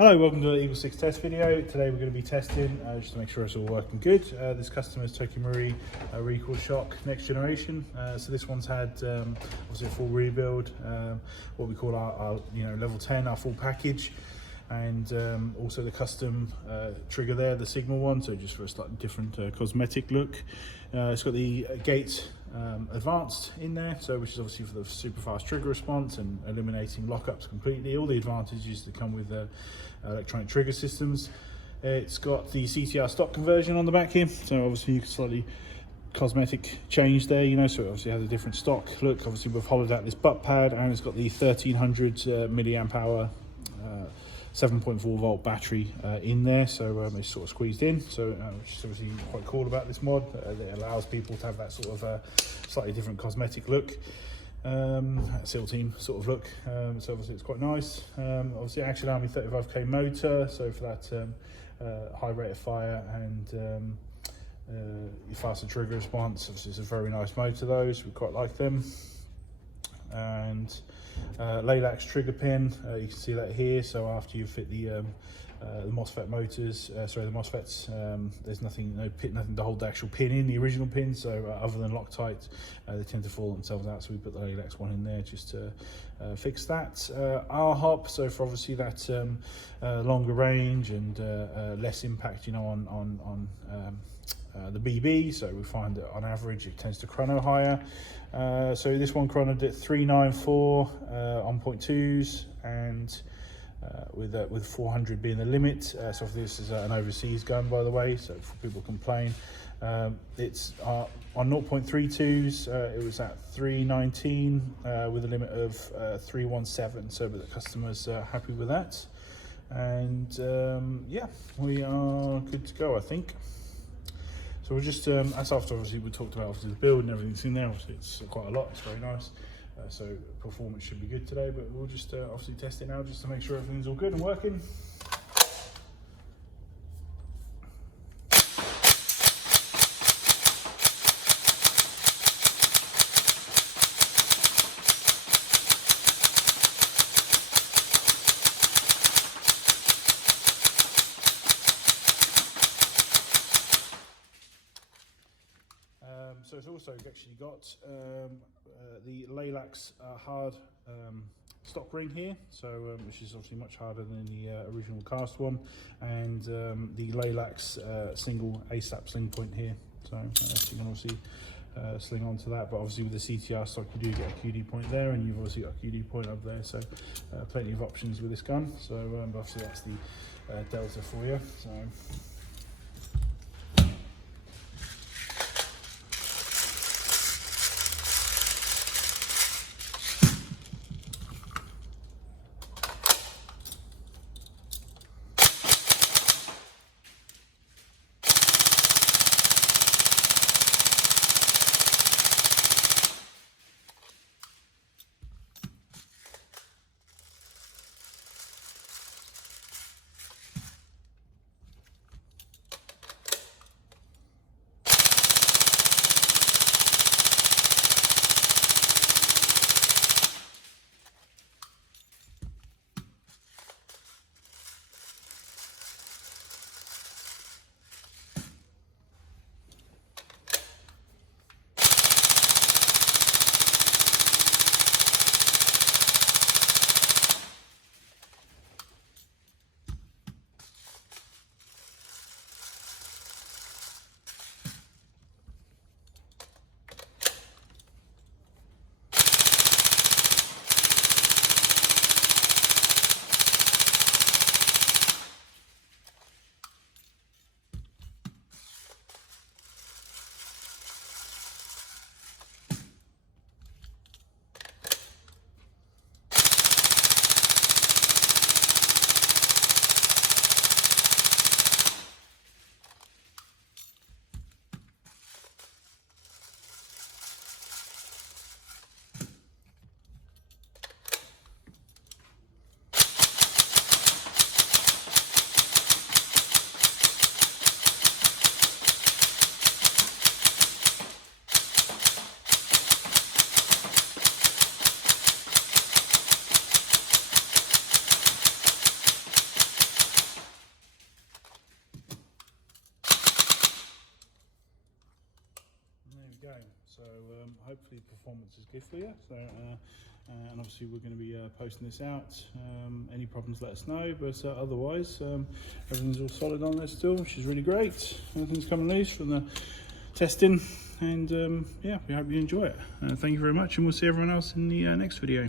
Hello, welcome to the EagleSix test video. Today we're going to be testing, just to make sure it's all working good, this customer's Tokimori recoil shock next generation. So this one's had obviously a full rebuild, what we call our level 10, our full package, and also the custom trigger there, the signal one, so just for a slightly different cosmetic look. It's got the gate advanced in there, so which is obviously for the super fast trigger response and eliminating lockups completely, all the advantages that come with electronic trigger systems. It's got the CTR stock conversion on the back here, so obviously you can slightly cosmetic change there, so it obviously has a different stock look. Obviously we've hollowed out this butt pad, and it's got the 1300 milliamp hour 7.4 volt battery in there, so it's sort of squeezed in, so which is obviously quite cool about this mod. It allows people to have that sort of slightly different cosmetic look, SEAL team sort of look, so obviously it's quite nice. Obviously Action Army 35k motor, so for that high rate of fire and faster trigger response. Obviously it's a very nice motor, those, we quite like them. And laylax trigger pin, you can see that here. So after you fit the MOSFET motors, the MOSFETs, there's nothing to hold the actual pin in, the original pin, so other than Loctite, they tend to fall themselves out, so we put the laylax one in there just to fix that. RHOP, so for obviously that longer range and less impact on the BB, so we find that on average it tends to chrono higher. So this one chronoed at 394 on 0.2s, and with 400 being the limit. So this is an overseas gun, by the way, so people complain. It's on 0.32s, it was at 319 with a limit of 317, so the customer's happy with that. And yeah, we are good to go, I think. So we'll just, as after obviously we talked about obviously the build and everything's in there, obviously it's quite a lot, it's very nice. So performance should be good today, but we'll just obviously test it now just to make sure everything's all good and working. So it's also actually got the laylax hard stock ring here, so which is obviously much harder than the original cast one, and the laylax single ASAP sling point here, so you can obviously sling onto that. But obviously with the CTR stock you do get a QD point there, and you've obviously got a QD point up there, so plenty of options with this gun. So obviously that's the delta for you. So going. So hopefully performance is good for you. So and obviously we're going to be posting this out. Any problems, let us know. But otherwise, everything's all solid on there still, which is really great. Everything's coming loose from the testing, and yeah, we hope you enjoy it. Thank you very much, and we'll see everyone else in the next video.